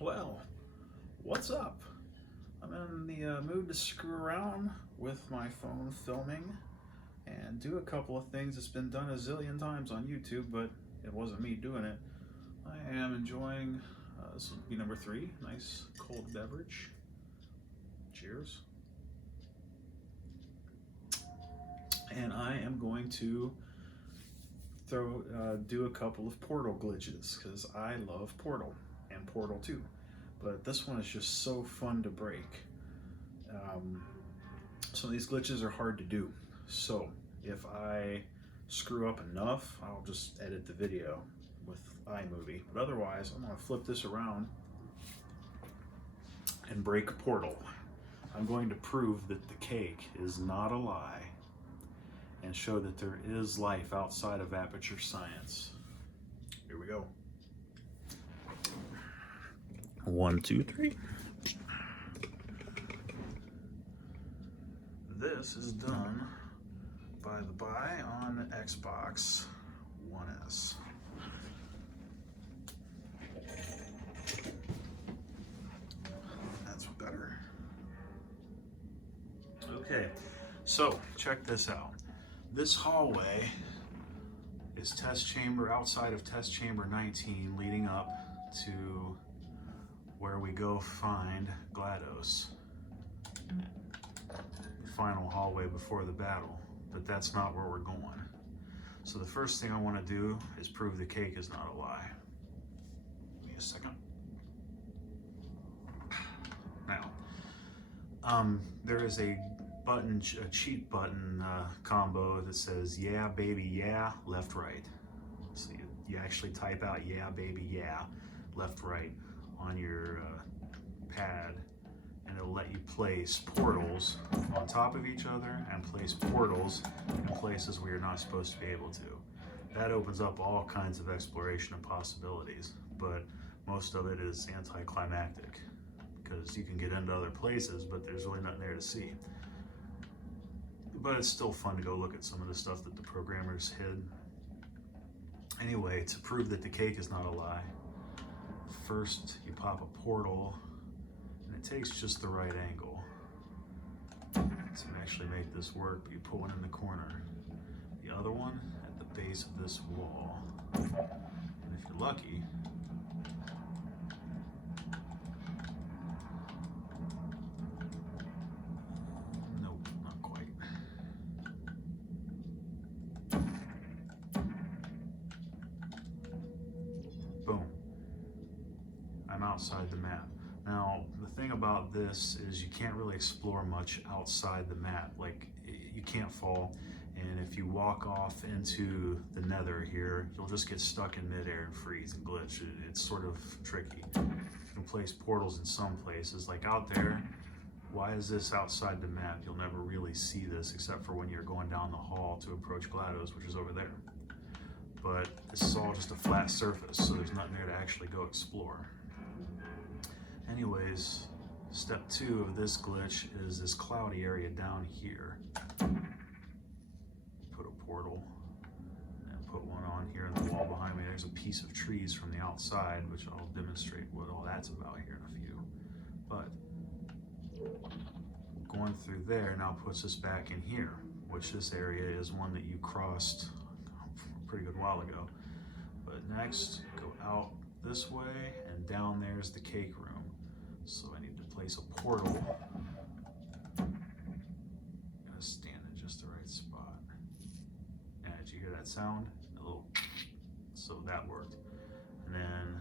Well, what's up? I'm in the mood to screw around with my phone filming and do a couple of things that's been done a zillion times on YouTube, but it wasn't me doing it. I am enjoying, this will be number 3, nice cold beverage. Cheers. And I am going to do a couple of Portal glitches because I love Portal and Portal 2. But this one is just so fun to break. Some of these glitches are hard to do. So if I screw up enough, I'll just edit the video with iMovie. But otherwise, I'm gonna flip this around and break a portal. I'm going to prove that the cake is not a lie and show that there is life outside of Aperture Science. Here we go. 1, 2, 3. This is done by the by on Xbox One S. That's better. Okay, so check this out. This hallway is test chamber outside of test chamber 19, leading up to where we go find GLaDOS. The final hallway before the battle, but that's not where we're going. So the first thing I want to do is prove the cake is not a lie. Give me a second. Now, there is a button, a cheat button combo that says yeah baby yeah left right. So you actually type out yeah baby yeah left right on your pad, and it'll let you place portals on top of each other and place portals in places where you're not supposed to be able to. That opens up all kinds of exploration and possibilities, but most of it is anticlimactic because you can get into other places, but there's really nothing there to see. But it's still fun to go look at some of the stuff that the programmers hid. Anyway, to prove that the cake is not a lie, first you pop a portal, and it takes just the right angle to actually make this work, but you put one in the corner, the other one at the base of this wall, and if you're lucky, nope, not quite. Boom. I'm outside the map. Now, the thing about this is you can't really explore much outside the map. Like, you can't fall, and if you walk off into the nether here, you'll just get stuck in midair and freeze and glitch. It's sort of tricky. You can place portals in some places, like out there. Why is this outside the map? You'll never really see this except for when you're going down the hall to approach GLaDOS, which is over there. But this is all just a flat surface, so there's nothing there to actually go explore. Anyways, step 2 of this glitch is this cloudy area down here. Put a portal and put one on here in the wall behind me. There's a piece of trees from the outside, which I'll demonstrate what all that's about here in a few. But going through there now puts us back in here, which this area is one that you crossed a pretty good while ago. But next, go out this way, and down there's the cake room. So I need to place a portal. I'm gonna stand in just the right spot. And did you hear that sound? A little, so that worked. And then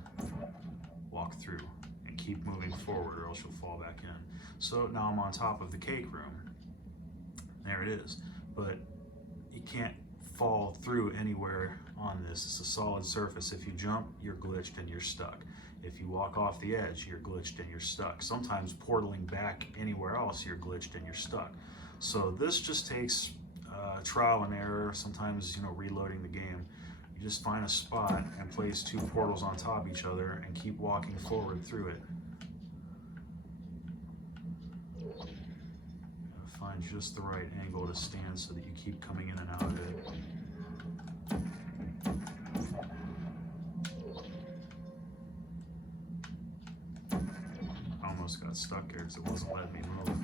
walk through and keep moving forward or else you'll fall back in. So now I'm on top of the cake room. There it is. But you can't fall through anywhere on this. It's a solid surface. If you jump, you're glitched and you're stuck. If you walk off the edge, you're glitched and you're stuck. Sometimes portaling back anywhere else, you're glitched and you're stuck. So this just takes trial and error, sometimes, you know, reloading the game. You just find a spot and place 2 portals on top of each other and keep walking forward through it. Find just the right angle to stand so that you keep coming in and out of it. almost got stuck here because it wasn't letting me move.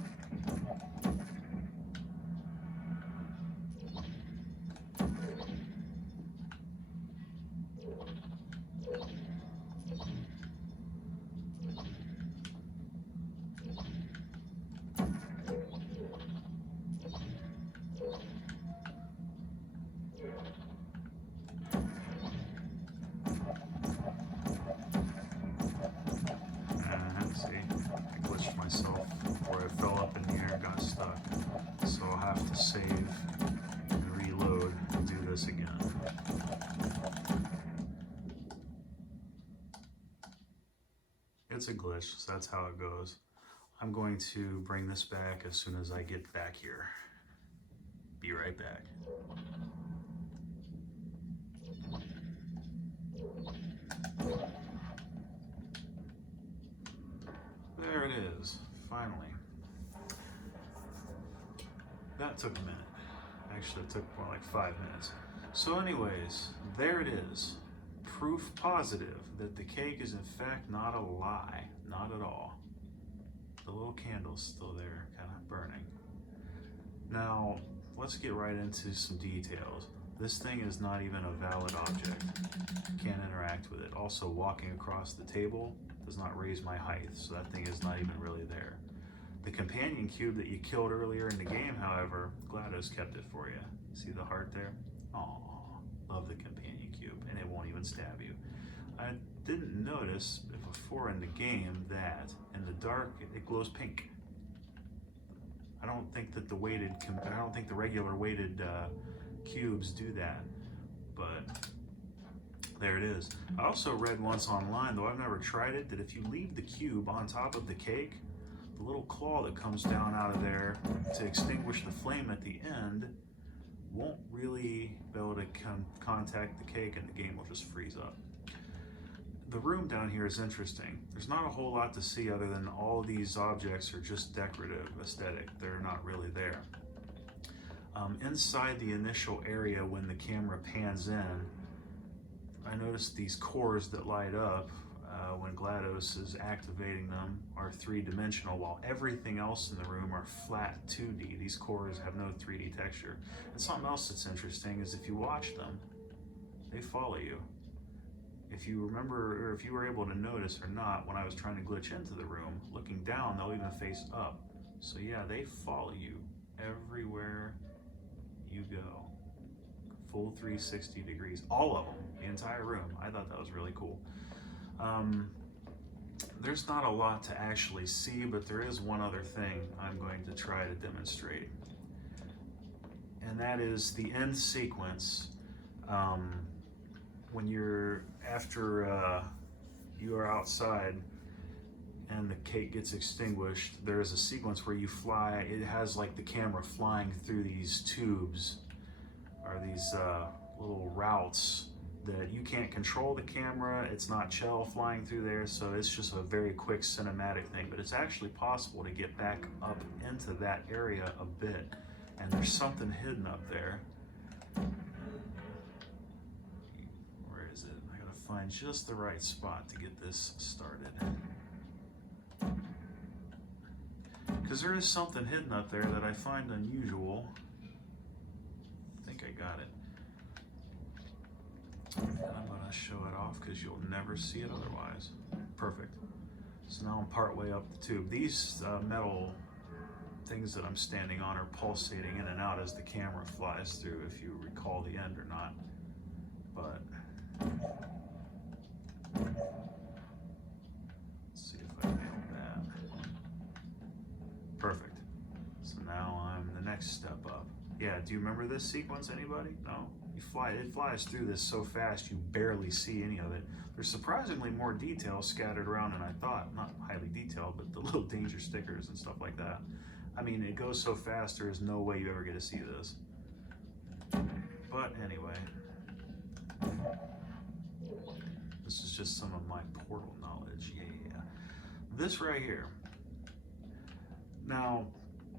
Myself where I fell up in the air and got stuck. So I'll have to save and reload and do this again. It's a glitch, so that's how it goes. I'm going to bring this back as soon as I get back here. Be right back. There it is, finally. That took a minute. Actually, it took more like 5 minutes. So anyways, there it is. Proof positive that the cake is in fact not a lie, not at all. The little candle's still there, kind of burning. Now, let's get right into some details. This thing is not even a valid object. Can't interact with it. Also, walking across the table does not raise my height, so that thing is not even really there. The companion cube that you killed earlier in the game, however, GLaDOS kept it for you. See the heart there? Aww, love the companion cube, and it won't even stab you. I didn't notice before in the game that in the dark it glows pink. I don't think that I don't think the regular weighted cubes do that, but there it is. I also read once online, though I've never tried it, that if you leave the cube on top of the cake, the little claw that comes down out of there to extinguish the flame at the end won't really be able to contact the cake, and the game will just freeze up. The room down here is interesting. There's not a whole lot to see other than all of these objects are just decorative, aesthetic. They're not really there. Inside the initial area, when the camera pans in, I noticed these cores that light up when GLaDOS is activating them are three-dimensional, while everything else in the room are flat 2D. These cores have no 3D texture. And something else that's interesting is if you watch them, they follow you. If you remember, or if you were able to notice or not, when I was trying to glitch into the room, looking down, they'll even face up. So yeah, they follow you everywhere you go. Full 360 degrees, all of them, the entire room. I thought that was really cool. There's not a lot to actually see, but there is one other thing I'm going to try to demonstrate. And that is the end sequence. When you're, after you are outside and the cake gets extinguished, there is a sequence where you fly. It has like the camera flying through these tubes, or these little routes that you can't control the camera. It's not Chell flying through there, so it's just a very quick cinematic thing. But it's actually possible to get back up into that area a bit, and there's something hidden up there. Where is it? I gotta find just the right spot to get this started. Because there is something hidden up there that I find unusual. I think I got it. And I'm gonna show it off because you'll never see it otherwise. Perfect. So now I'm part way up the tube. These metal things that I'm standing on are pulsating in and out as the camera flies through, if you recall the end or not. But let's see if I nailed that. Perfect. So now I'm the next step up. Yeah, do you remember this sequence, anybody? No? It flies through this so fast you barely see any of it. There's surprisingly more details scattered around than I thought. Not highly detailed, but the little danger stickers and stuff like that. I mean, it goes so fast, there is no way you ever get to see this. But anyway, this is just some of my Portal knowledge, yeah. This right here. Now,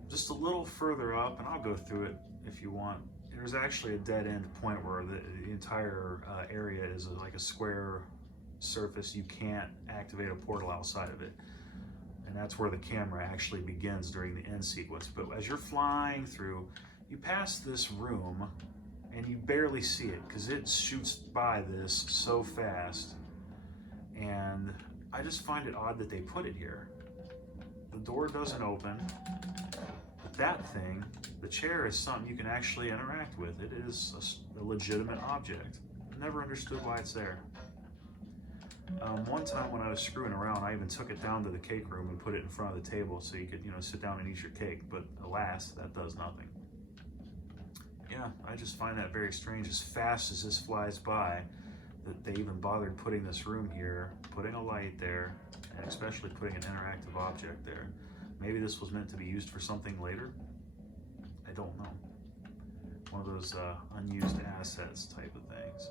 just a little further up, and I'll go through it if you want. There's actually a dead end point where the entire area is like a square surface. You can't activate a portal outside of it. and that's where the camera actually begins during the end sequence. But as you're flying through, you pass this room and you barely see it because it shoots by this so fast. And I just find it odd that they put it here. The door doesn't open, but that thing, the chair, is something you can actually interact with. It is a legitimate object. Never understood why it's there. One time when I was screwing around, I even took it down to the cake room and put it in front of the table so you could, sit down and eat your cake. But alas, that does nothing. Yeah, I just find that very strange. As fast as this flies by, that they even bothered putting this room here, putting a light there, and especially putting an interactive object there. Maybe this was meant to be used for something later. I don't know. One of those unused assets type of things.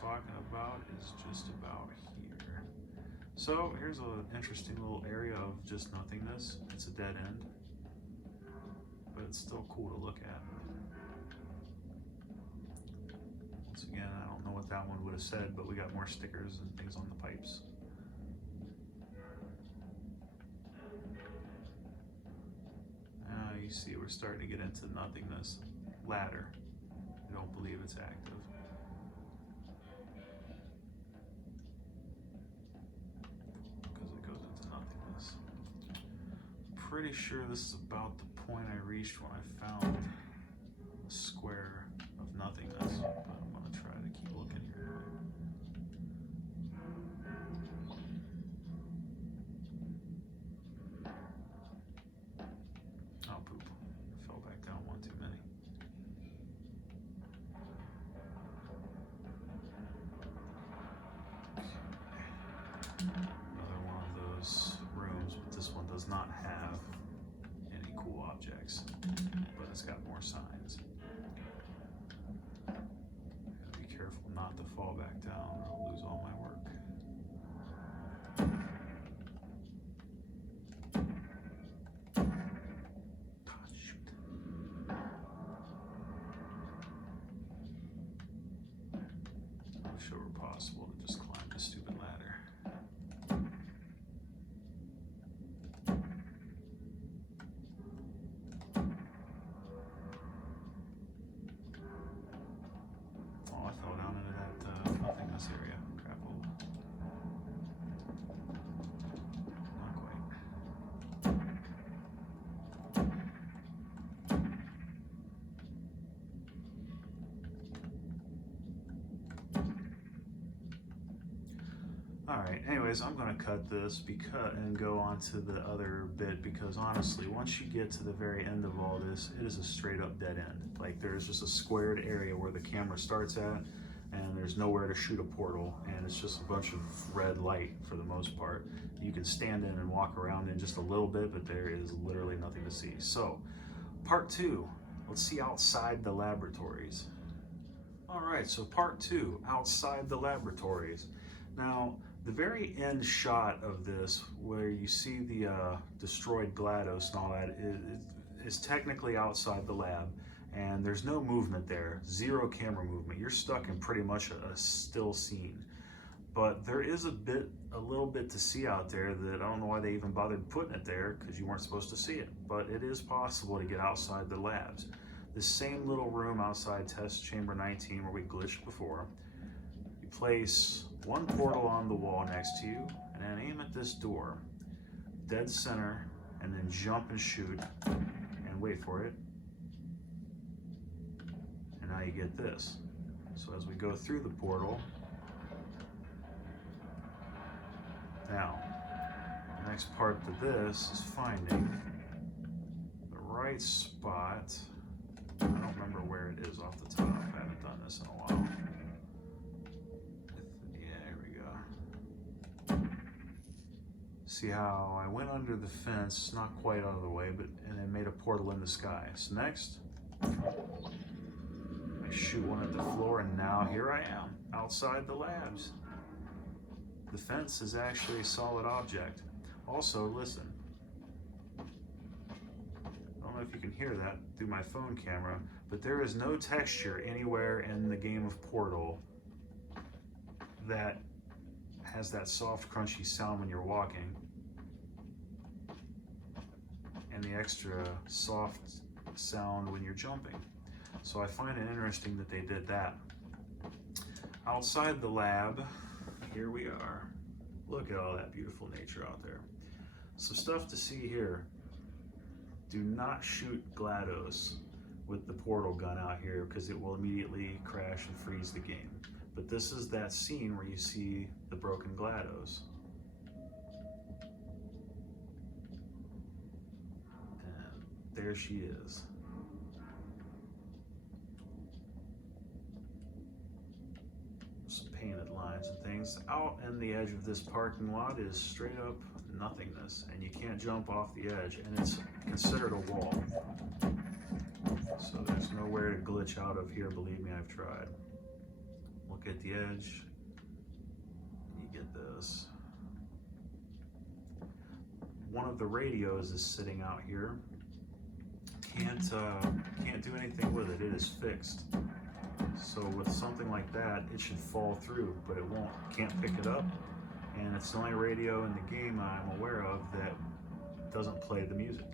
Talking about is just about here. So here's an interesting little area of just nothingness. It's a dead end, but it's still cool to look at. Once again, I don't know what that one would have said, but we got more stickers and things on the pipes. Now you see we're starting to get into nothingness. Ladder. I don't believe it's active. Pretty sure this is about the point I reached when I found a square of nothingness, but I'm going to try to keep looking here. Oh, poop. I fell back down one too many. Another one of those rooms, but this one does not have any cool objects, but it's got more signs. Gotta be careful not to fall back down or I'll lose all my work. God, shoot. I wish it were possible to just climb this stupid ladder. Area. Crap hole. Not quite. Alright, anyways, I'm going to cut this and go on to the other bit because honestly, once you get to the very end of all this, it is a straight up dead end. Like there's just a squared area where the camera starts at, and there's nowhere to shoot a portal, and it's just a bunch of red light for the most part. You can stand in and walk around in just a little bit, but there is literally nothing to see. So, part 2, let's see outside the laboratories. All right, so part 2, outside the laboratories. Now, the very end shot of this, where you see the destroyed GLaDOS and all that, is technically outside the lab. And there's no movement there, zero camera movement. You're stuck in pretty much a still scene. But there is a little bit to see out there that I don't know why they even bothered putting it there because you weren't supposed to see it. But it is possible to get outside the labs. This same little room outside test chamber 19 where we glitched before, you place one portal on the wall next to you and then aim at this door, dead center, and then jump and shoot and wait for it. And now you get this. So as we go through the portal, now the next part to this is finding the right spot. I don't remember where it is off the top. I haven't done this in a while. Yeah, here we go. See how I went under the fence, not quite out of the way, and then made a portal in the sky. So next, I shoot one at the floor, and now here I am, outside the labs. The fence is actually a solid object. Also, listen. I don't know if you can hear that through my phone camera, but there is no texture anywhere in the game of Portal that has that soft, crunchy sound when you're walking, and the extra soft sound when you're jumping. So I find it interesting that they did that. Outside the lab, here we are. Look at all that beautiful nature out there. Some stuff to see here. Do not shoot GLaDOS with the portal gun out here because it will immediately crash and freeze the game. But this is that scene where you see the broken GLaDOS. And there she is. Some painted lines and things. Out in the edge of this parking lot is straight up nothingness, and you can't jump off the edge, and it's considered a wall. So there's nowhere to glitch out of here, believe me, I've tried. Look at the edge, you get this. One of the radios is sitting out here. Can't do anything with it, it is fixed. So with something like that, it should fall through, but it won't. Can't pick it up, and it's the only radio in the game I'm aware of that doesn't play the music.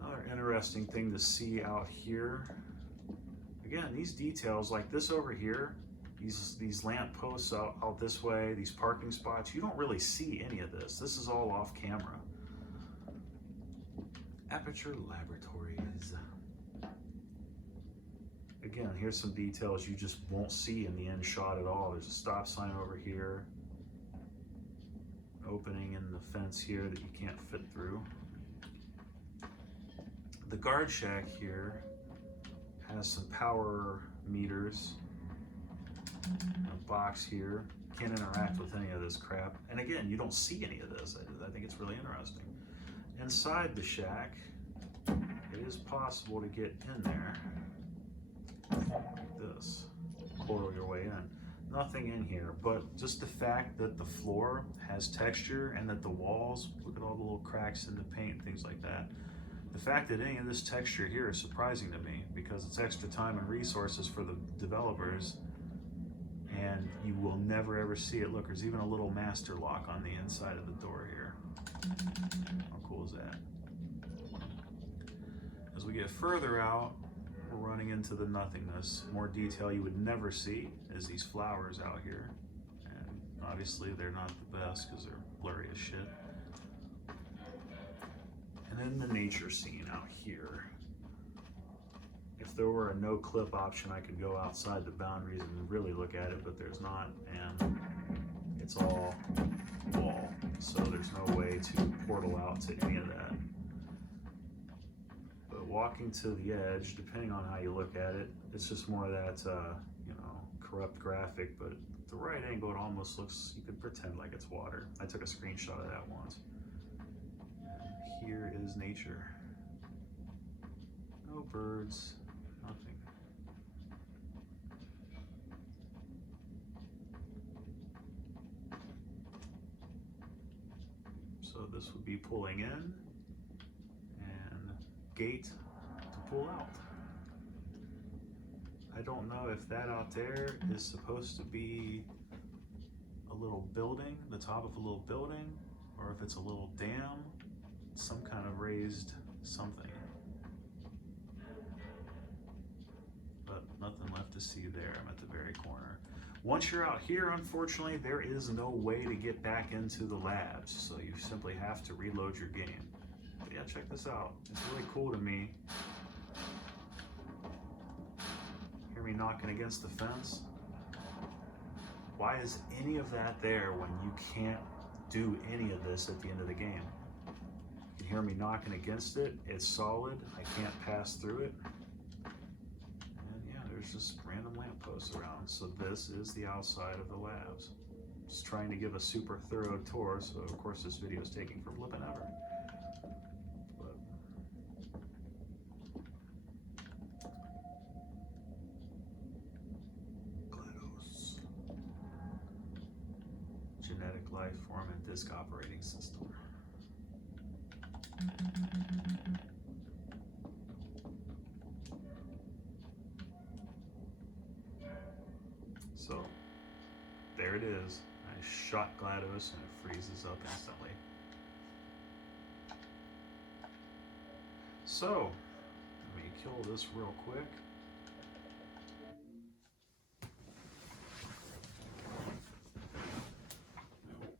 Another interesting thing to see out here, again, these details like this over here, these lamp posts out this way, these parking spots, you don't really see any of this. This is all off camera. Aperture Laboratories. Again, here's some details you just won't see in the end shot at all. There's a stop sign over here, opening in the fence here that you can't fit through. The guard shack here has some power meters, a box here. Can't interact with any of this crap. And again, you don't see any of this. I think it's really interesting. Inside the shack, it is possible to get in there. Like this, portal your way in. Nothing in here, but just the fact that the floor has texture and that the walls, look at all the little cracks in the paint, things like that. The fact that any of this texture here is surprising to me because it's extra time and resources for the developers, and you will never ever see it. Look, there's even a little master lock on the inside of the door here. How cool is that? As we get further out, we're running into the nothingness. More detail you would never see is these flowers out here. And obviously they're not the best because they're blurry as shit. And then the nature scene out here. If there were a no clip option, I could go outside the boundaries and really look at it, but there's not, and it's all wall. So there's no way to portal out to any of that. Walking to the edge, depending on how you look at it, it's just more of that, corrupt graphic, but at the right angle, it almost looks, you could pretend like it's water. I took a screenshot of that once. And here is nature. No birds, nothing. So this would be pulling in, and gate to pull out. I don't know if that out there is supposed to be a little building, the top of a little building, or if it's a little dam, some kind of raised something. But nothing left to see there. I'm at the very corner. Once you're out here, unfortunately, there is no way to get back into the labs, so you simply have to reload your game. But yeah, check this out. It's really cool to me. Hear me knocking against the fence? Why is any of that there when you can't do any of this at the end of the game? You can hear me knocking against it. It's solid. I can't pass through it. And yeah, there's just random lampposts around. So this is the outside of the labs. Just trying to give a super thorough tour. So of course this video is taking for flipping ever. But Lifeform and Disk Operating System. So there it is. I shot GLaDOS and it freezes up instantly. So let me kill this real quick.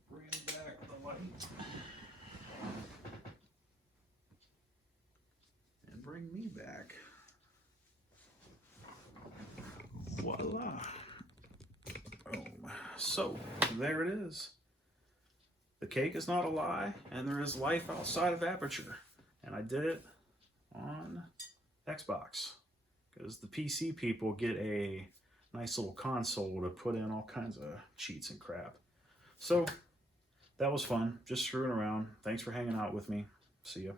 Bring back the light. And bring me back. Voila. So there it is. The cake is not a lie, and there is life outside of Aperture. And I did it on Xbox, because the PC people get a nice little console to put in all kinds of cheats and crap. So that was fun, just screwing around. Thanks for hanging out with me. See ya.